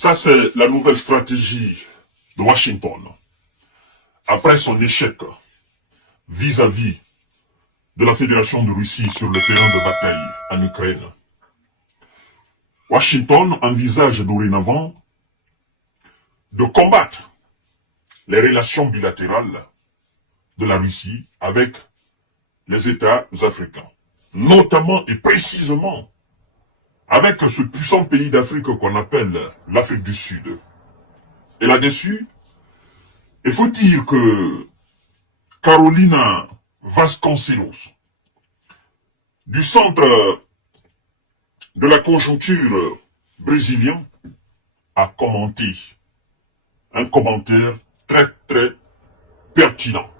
Ça, c'est la nouvelle stratégie de Washington. Après son échec vis-à-vis de la Fédération de Russie sur le terrain de bataille en Ukraine, Washington envisage dorénavant de combattre les relations bilatérales de la Russie avec les États africains, notamment et précisément avec ce puissant pays d'Afrique qu'on appelle l'Afrique du Sud. Et là-dessus, il faut dire que Carolina Vasconcelos, du centre de la conjoncture brésilien, a commenté un commentaire très pertinent.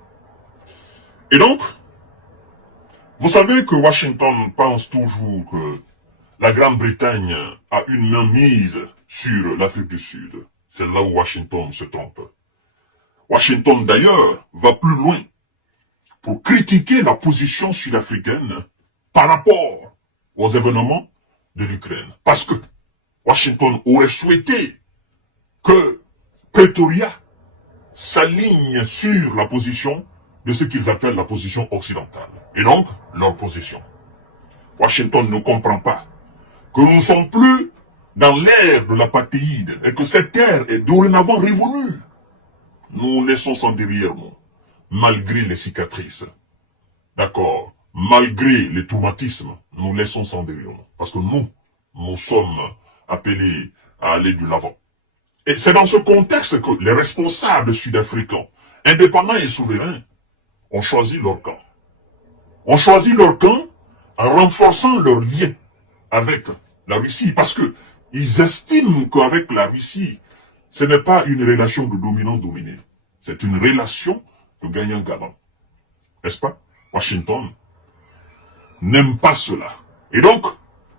Et donc, vous savez que Washington pense toujours que la Grande-Bretagne a une main mise sur l'Afrique du Sud. C'est là où Washington se trompe. Washington, d'ailleurs, va plus loin pour critiquer la position sud-africaine par rapport aux événements de l'Ukraine. Parce que Washington aurait souhaité que Pretoria s'aligne sur la position de ce qu'ils appellent la position occidentale. Et donc, leur position. Washington ne comprend pas que nous ne sommes plus dans l'ère de l'apathéide et que cette ère est dorénavant révolue. Nous laissons ça derrière nous, malgré les cicatrices. D'accord? Malgré les traumatismes, nous laissons ça derrière nous. Parce que nous sommes appelés à aller de l'avant. Et c'est dans ce contexte que les responsables sud-africains, indépendants et souverains, ont choisi leur camp. Ont choisi leur camp en renforçant leur lien avec la Russie, parce que ils estiment qu'avec la Russie, ce n'est pas une relation de dominant-dominé. C'est une relation de gagnant-gagnant. N'est-ce pas? Washington n'aime pas cela. Et donc,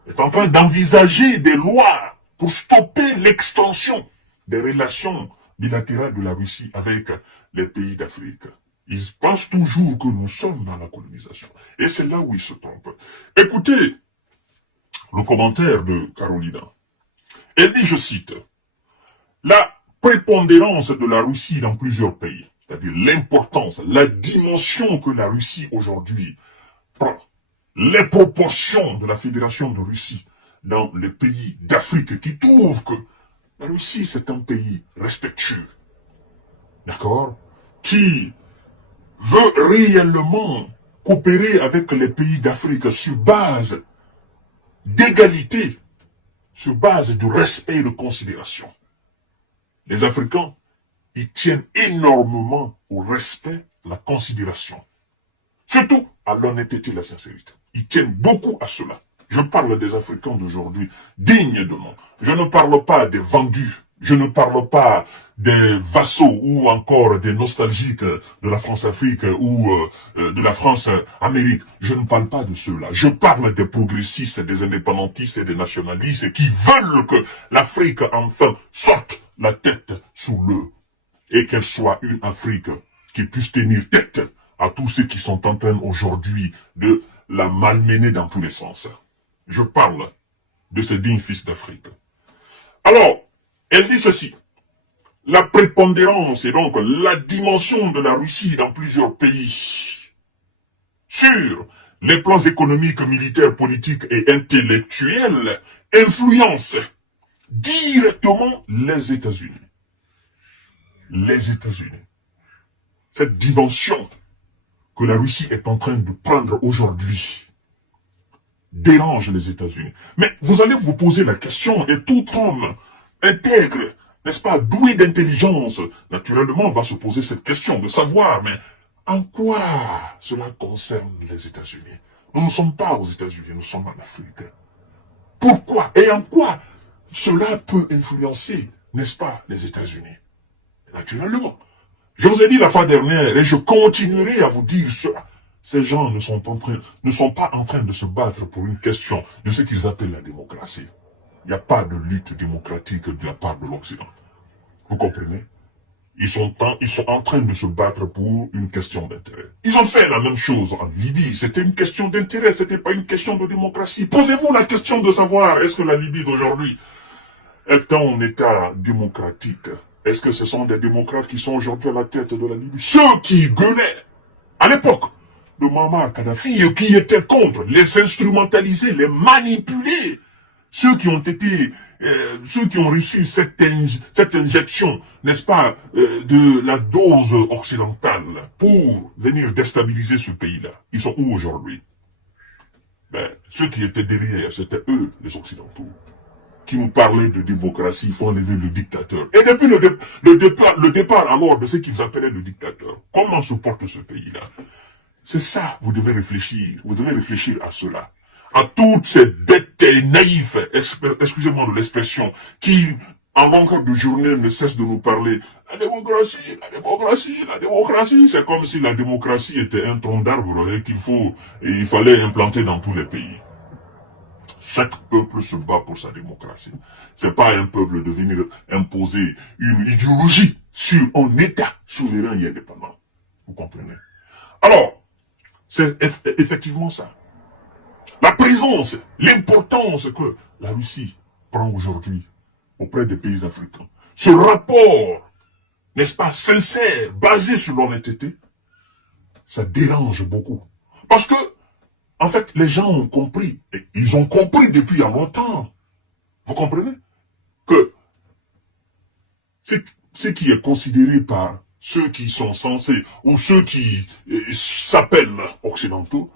est en train d'envisager des lois pour stopper l'extension des relations bilatérales de la Russie avec les pays d'Afrique. Ils pensent toujours que nous sommes dans la colonisation. Et c'est là où ils se trompent. Écoutez le commentaire de Carolina. Elle dit, je cite, « La prépondérance de la Russie dans plusieurs pays, c'est-à-dire l'importance, la dimension que la Russie aujourd'hui prend, les proportions de la Fédération de Russie dans les pays d'Afrique qui trouvent que la Russie c'est un pays respectueux, d'accord, qui veut réellement coopérer avec les pays d'Afrique sur base d'égalité, sur base de respect et de considération. Les Africains, ils tiennent énormément au respect, à la considération. Surtout à l'honnêteté et la sincérité. Ils tiennent beaucoup à cela. Je parle des Africains d'aujourd'hui, dignes de nom. Je ne parle pas des vendus. Je ne parle pas des vassaux ou encore des nostalgiques de la France-Afrique ou de la France-Amérique. Je ne parle pas de ceux-là. Je parle des progressistes, des indépendantistes et des nationalistes qui veulent que l'Afrique enfin sorte la tête sous l'eau et qu'elle soit une Afrique qui puisse tenir tête à tous ceux qui sont en train aujourd'hui de la malmener dans tous les sens. Je parle de ces dignes fils d'Afrique. Alors, elle dit ceci. La prépondérance et donc la dimension de la Russie dans plusieurs pays sur les plans économiques, militaires, politiques et intellectuels influence directement les États-Unis. Les États-Unis. Cette dimension que la Russie est en train de prendre aujourd'hui dérange les États-Unis. Mais vous allez vous poser la question, et tout homme intègre, n'est-ce pas, doué d'intelligence, naturellement va se poser cette question de savoir, mais en quoi cela concerne les États-Unis? Nous ne sommes pas aux États-Unis, nous sommes en Afrique. Pourquoi et en quoi cela peut influencer, n'est-ce pas, les États-Unis? Naturellement. Je vous ai dit la fois dernière, et je continuerai à vous dire cela. Ces gens ne sont pas en train de se battre pour une question de ce qu'ils appellent la démocratie. Il n'y a pas de lutte démocratique de la part de l'Occident. Vous comprenez? Ils sont en train de se battre pour une question d'intérêt. Ils ont fait la même chose en Libye. C'était une question d'intérêt, c'était pas une question de démocratie. Posez-vous la question de savoir, est-ce que la Libye d'aujourd'hui est un État démocratique. Est-ce que ce sont des démocrates qui sont aujourd'hui à la tête de la Libye? Ceux qui gueulaient à l'époque de Muammar Kadhafi, qui étaient contre, les instrumentaliser, les manipuler. Ceux qui ont été, ceux qui ont reçu cette injection, n'est-ce pas, de la dose occidentale pour venir déstabiliser ce pays-là, ils sont où aujourd'hui? Ben, ceux qui étaient derrière, c'était eux, les Occidentaux, qui nous parlaient de démocratie, il faut enlever le dictateur. Et depuis le départ alors de ce qu'ils appelaient le dictateur, comment se porte ce pays-là? C'est ça, vous devez réfléchir à cela. À toutes ces bêtes naïfs, excusez-moi de l'expression, qui, en longueur de journée, ne cessent de nous parler. La démocratie, c'est comme si la démocratie était un tronc d'arbre et il fallait implanter dans tous les pays. Chaque peuple se bat pour sa démocratie. C'est pas un peuple de venir imposer une idéologie sur un État souverain et indépendant. Vous comprenez? Alors, c'est effectivement ça. La présence, l'importance que la Russie prend aujourd'hui auprès des pays africains. Ce rapport, n'est-ce pas, sincère, basé sur l'honnêteté, ça dérange beaucoup. Parce que, en fait, les gens ont compris, et ils ont compris depuis il y a longtemps. Vous comprenez? Que ce qui est considéré par ceux qui sont censés, ou ceux qui s'appellent occidentaux,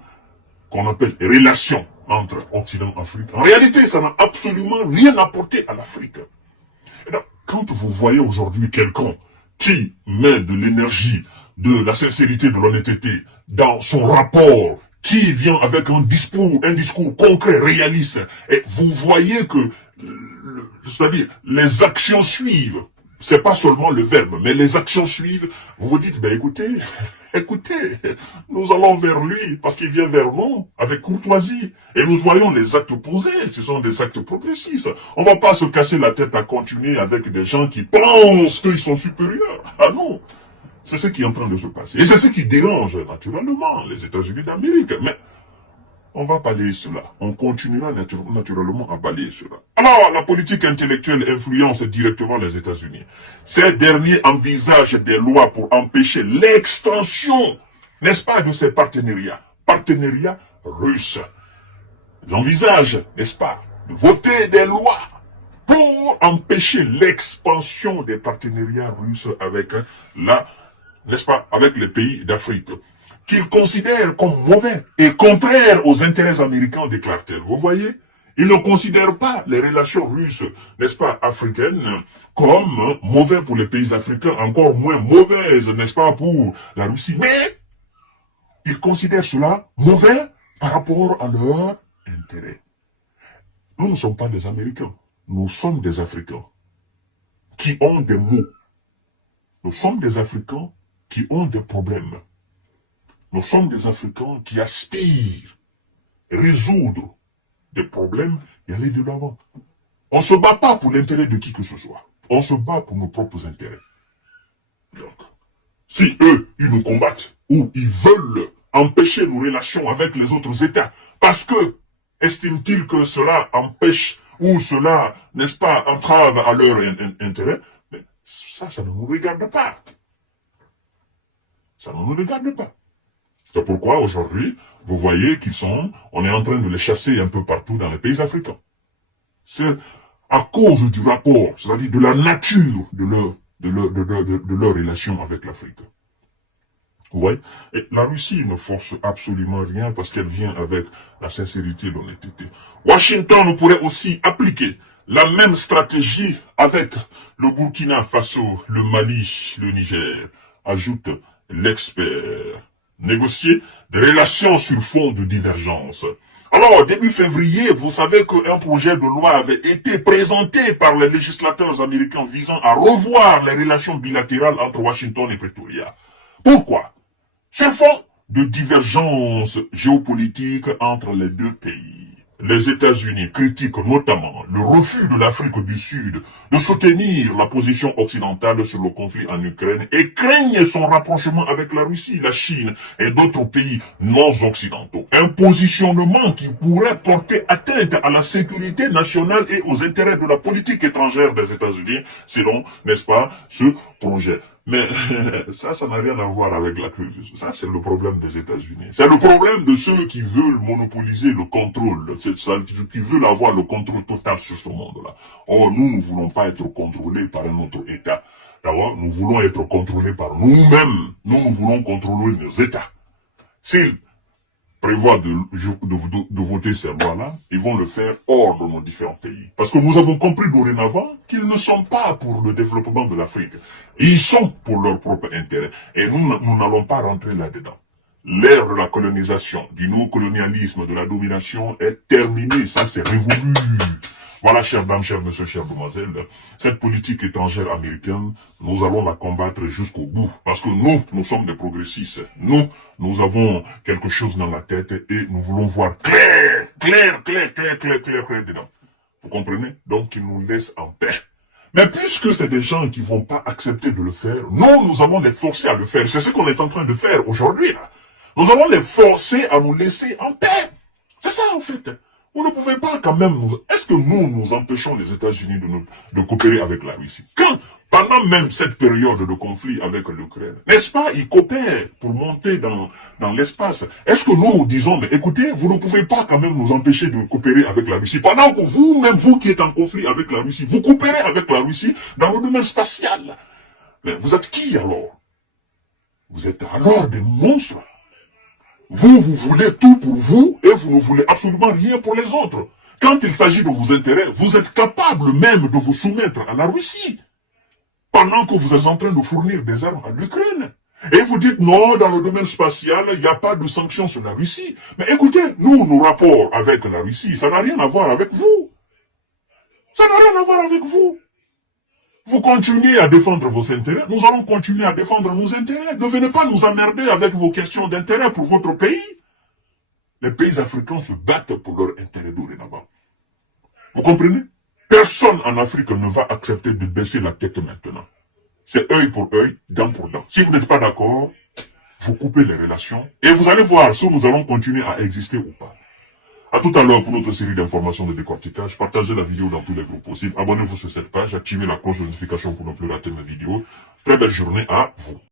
qu'on appelle relations entre Occident et Afrique. En réalité, ça n'a absolument rien apporté à l'Afrique. Quand vous voyez aujourd'hui quelqu'un qui met de l'énergie, de la sincérité, de l'honnêteté dans son rapport, qui vient avec un discours concret, réaliste, et vous voyez que, c'est-à-dire, les actions suivent. C'est pas seulement le verbe, mais les actions suivent. Vous vous dites, ben écoutez, nous allons vers lui, parce qu'il vient vers nous, avec courtoisie. Et nous voyons les actes posés, ce sont des actes progressistes. On va pas se casser la tête à continuer avec des gens qui pensent qu'ils sont supérieurs à nous. C'est ce qui est en train de se passer. Et c'est ce qui dérange, naturellement, les États-Unis d'Amérique. Mais on va balayer cela. On continuera naturellement à balayer cela. Alors, la politique intellectuelle influence directement les États-Unis. Ces derniers envisagent des lois pour empêcher l'extension, n'est-ce pas, de ces partenariats. Partenariats russes. Ils envisagent, n'est-ce pas, de voter des lois pour empêcher l'expansion des partenariats russes avec n'est-ce pas, avec les pays d'Afrique, qu'ils considèrent comme mauvais et contraires aux intérêts américains, déclare-t-elle. Vous voyez? Ils ne considèrent pas les relations russes, n'est-ce pas, africaines, comme mauvais pour les pays africains, encore moins mauvaises, n'est-ce pas, pour la Russie. Mais, ils considèrent cela mauvais par rapport à leur intérêt. Nous ne sommes pas des Américains. Nous sommes des Africains qui ont des maux. Nous sommes des Africains qui ont des problèmes. Nous sommes des Africains qui aspirent à résoudre des problèmes et aller de l'avant. On ne se bat pas pour l'intérêt de qui que ce soit. On se bat pour nos propres intérêts. Donc, si eux, ils nous combattent ou ils veulent empêcher nos relations avec les autres États, parce que estiment-ils que cela empêche ou cela, n'est-ce pas, entrave à leur intérêt, mais ça ne nous regarde pas. Ça ne nous regarde pas. C'est pourquoi aujourd'hui, vous voyez on est en train de les chasser un peu partout dans les pays africains. C'est à cause du rapport, c'est-à-dire de la nature de leur relation avec l'Afrique. Vous voyez? Et la Russie ne force absolument rien parce qu'elle vient avec la sincérité et l'honnêteté. Washington pourrait aussi appliquer la même stratégie avec le Burkina Faso, le Mali, le Niger, ajoute l'expert. Négocier des relations sur fond de divergence. Alors, début février, vous savez qu'un projet de loi avait été présenté par les législateurs américains visant à revoir les relations bilatérales entre Washington et Pretoria. Pourquoi? Sur fond de divergence géopolitique entre les deux pays. les États-Unis critiquent notamment le refus de l'Afrique du Sud de soutenir la position occidentale sur le conflit en Ukraine et craignent son rapprochement avec la Russie, la Chine et d'autres pays non occidentaux. Un positionnement qui pourrait porter atteinte à la sécurité nationale et aux intérêts de la politique étrangère des États-Unis, selon, n'est-ce pas, ce projet. Mais ça n'a rien à voir avec la crise. Ça, c'est le problème des États-Unis. C'est le problème de ceux qui veulent monopoliser le contrôle, qui veulent avoir le contrôle total sur ce monde-là. Or, nous ne voulons pas être contrôlés par un autre État. D'abord, nous voulons être contrôlés par nous-mêmes. Nous voulons contrôler nos États. S'ils prévoient de voter ces lois-là, ils vont le faire hors de nos différents pays. Parce que nous avons compris dorénavant qu'ils ne sont pas pour le développement de l'Afrique. Ils sont pour leur propre intérêt. Et nous n'allons pas rentrer là-dedans. L'ère de la colonisation, du néocolonialisme, de la domination est terminée. Ça, c'est révolu. Voilà, chers dames, chers messieurs, chères demoiselles, cette politique étrangère américaine, nous allons la combattre jusqu'au bout. Parce que nous sommes des progressistes. Nous avons quelque chose dans la tête et nous voulons voir clair dedans. Vous comprenez? Donc, ils nous laissent en paix. Mais puisque c'est des gens qui vont pas accepter de le faire, nous allons les forcer à le faire. C'est ce qu'on est en train de faire aujourd'hui. Nous allons les forcer à nous laisser en paix. C'est ça, en fait. Vous ne pouvez pas quand même nous... Est-ce que nous empêchons les États-Unis de coopérer avec la Russie? Quand, pendant même cette période de conflit avec l'Ukraine, n'est-ce pas, ils coopèrent pour monter dans l'espace. Est-ce que nous disons, mais écoutez, vous ne pouvez pas quand même nous empêcher de coopérer avec la Russie, pendant que vous-même, vous qui êtes en conflit avec la Russie, vous coopérez avec la Russie dans le domaine spatial. Mais vous êtes qui alors? Vous êtes alors des monstres. Vous voulez tout pour vous et vous ne voulez absolument rien pour les autres. Quand il s'agit de vos intérêts, vous êtes capable même de vous soumettre à la Russie. Pendant que vous êtes en train de fournir des armes à l'Ukraine. Et vous dites non, dans le domaine spatial, il n'y a pas de sanctions sur la Russie. Mais écoutez, nos rapports avec la Russie, ça n'a rien à voir avec vous. Ça n'a rien à voir avec vous. Vous continuez à défendre vos intérêts, nous allons continuer à défendre nos intérêts. Ne venez pas nous emmerder avec vos questions d'intérêt pour votre pays. Les pays africains se battent pour leur intérêt dorénavant. Vous comprenez? Personne en Afrique ne va accepter de baisser la tête maintenant. C'est œil pour œil, dent pour dent. Si vous n'êtes pas d'accord, vous coupez les relations et vous allez voir si nous allons continuer à exister ou pas. À tout à l'heure pour notre série d'informations de décortiquage. Partagez la vidéo dans tous les groupes possibles. Abonnez-vous sur cette page. Activez la cloche de notification pour ne plus rater mes vidéos. Très belle journée à vous.